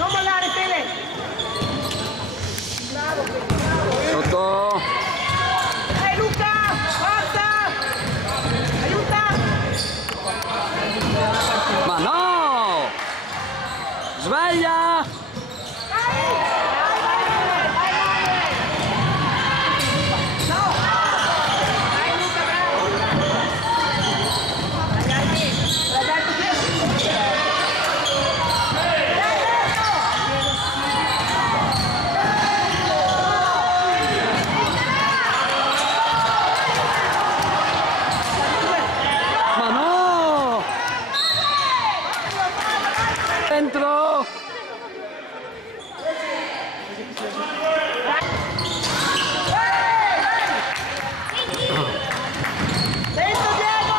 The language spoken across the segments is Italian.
Non mollare, Fede! Bravo, bravo! Sotto! Dai Luca! Forza! Aiuta! Ma no! Sveglia! Dentro! Dentro Diego!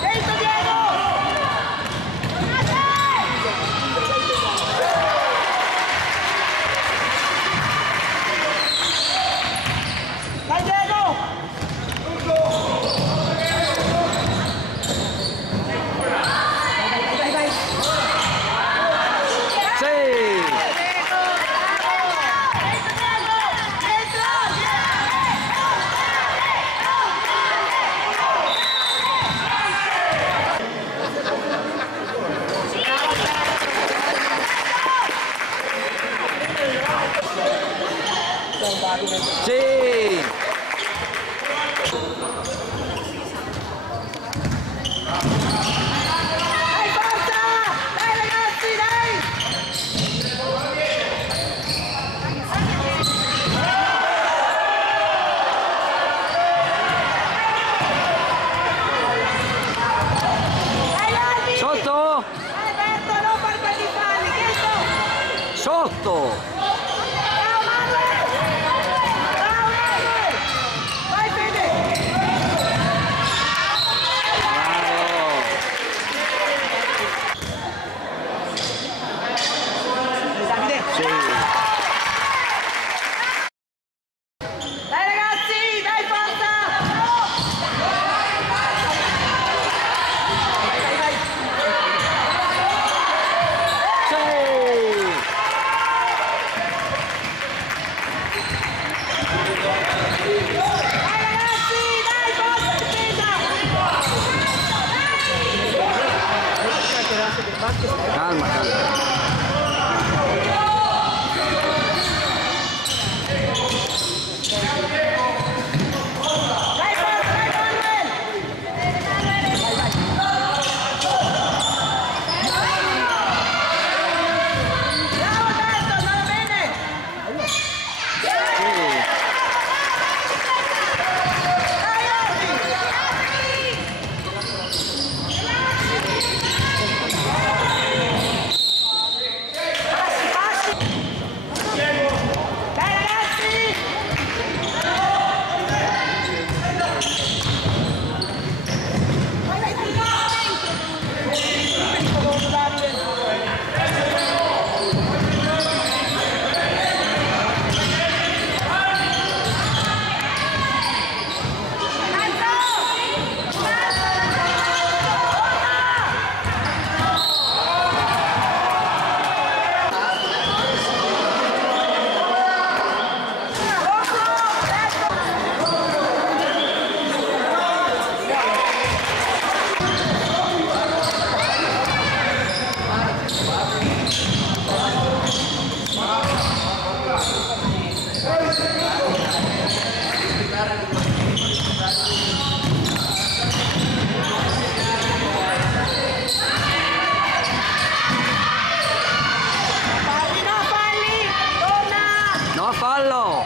Dentro Diego! Dai Diego! Dai, dai! Sì! Dai forza! Dai ragazzi, dai! Dai Albi! Sotto! Dai Berto, non far quelli falli, dietro! Sotto! Bravo Manuel! Bravo Manuel! Vai Fede! Davide! Sì! Dai ragazzi, dai forza! Dai, dai! Sì! Dai ragazzi, dai forza, difesa! Calma, calma. Dai forza, dai Manuel! Vai, vai! Bravo Berto, andava bene! Dai Albi! Passi, passi! Dai ragazzi! Vai, vai, pericoloso Davide! Falli, no falli! Torna! No fallo!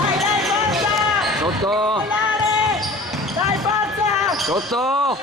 Dai, Sotto! dai forza! Sotto!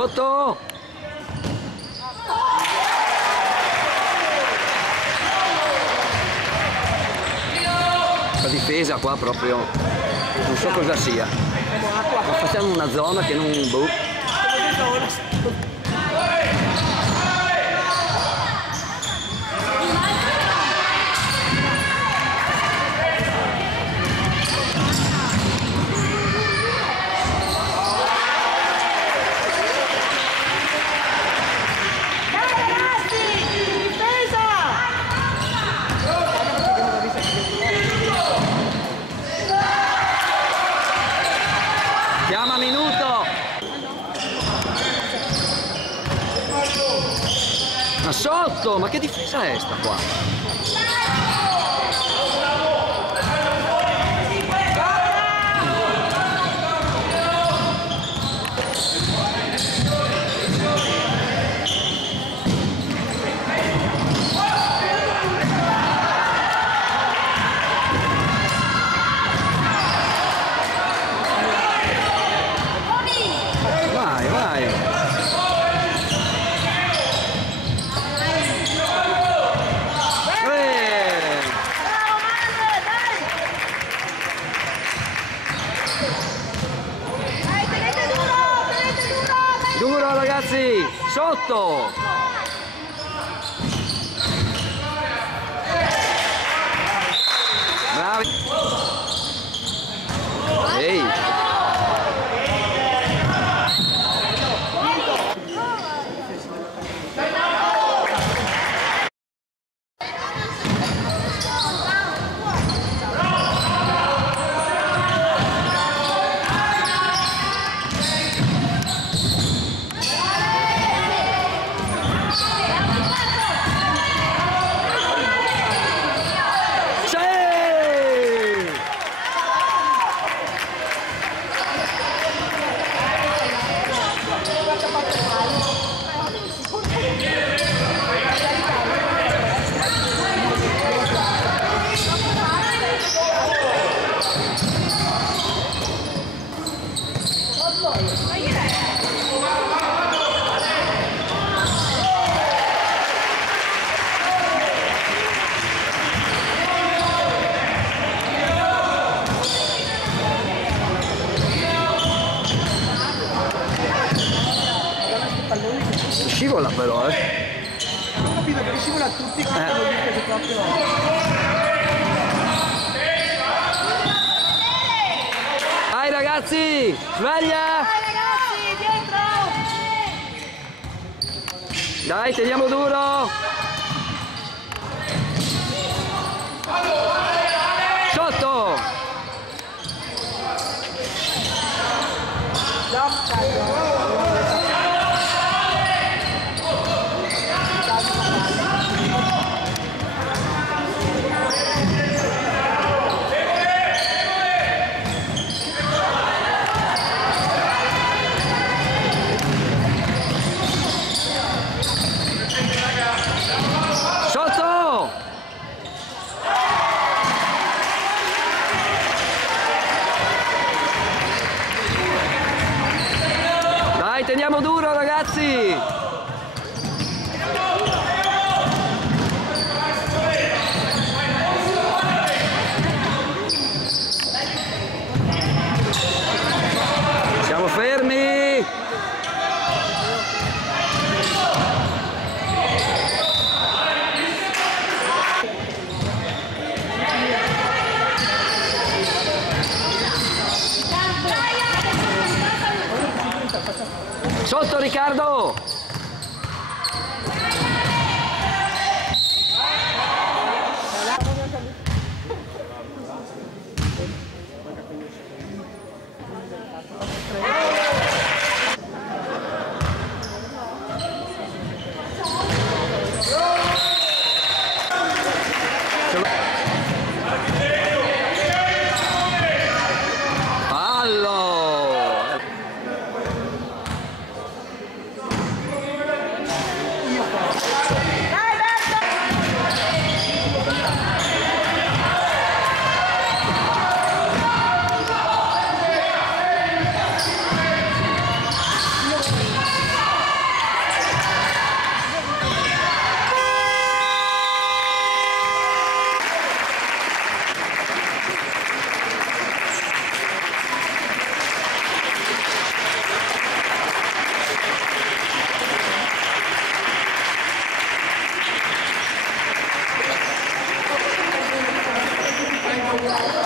Sotto. La difesa qua proprio non so cosa sia, ma facciamo una zona che non boh. Chiama minuto. Ma sotto, ma che difesa è sta qua? Vai, vai. Dai, tenete duro, tenete duro! Duro ragazzi, sotto. Bravi. Ehi. Scivola però, Non ho capito perché scivola a tutti quanti lo dico che proprio. Dai ragazzi, sveglia! Dai ragazzi, dietro! Dai, teniamo duro! Sotto! Sotto! Dai, teniamo duro ragazzi! Siamo fermi! Sotto Riccardo! Fallo! Grazie.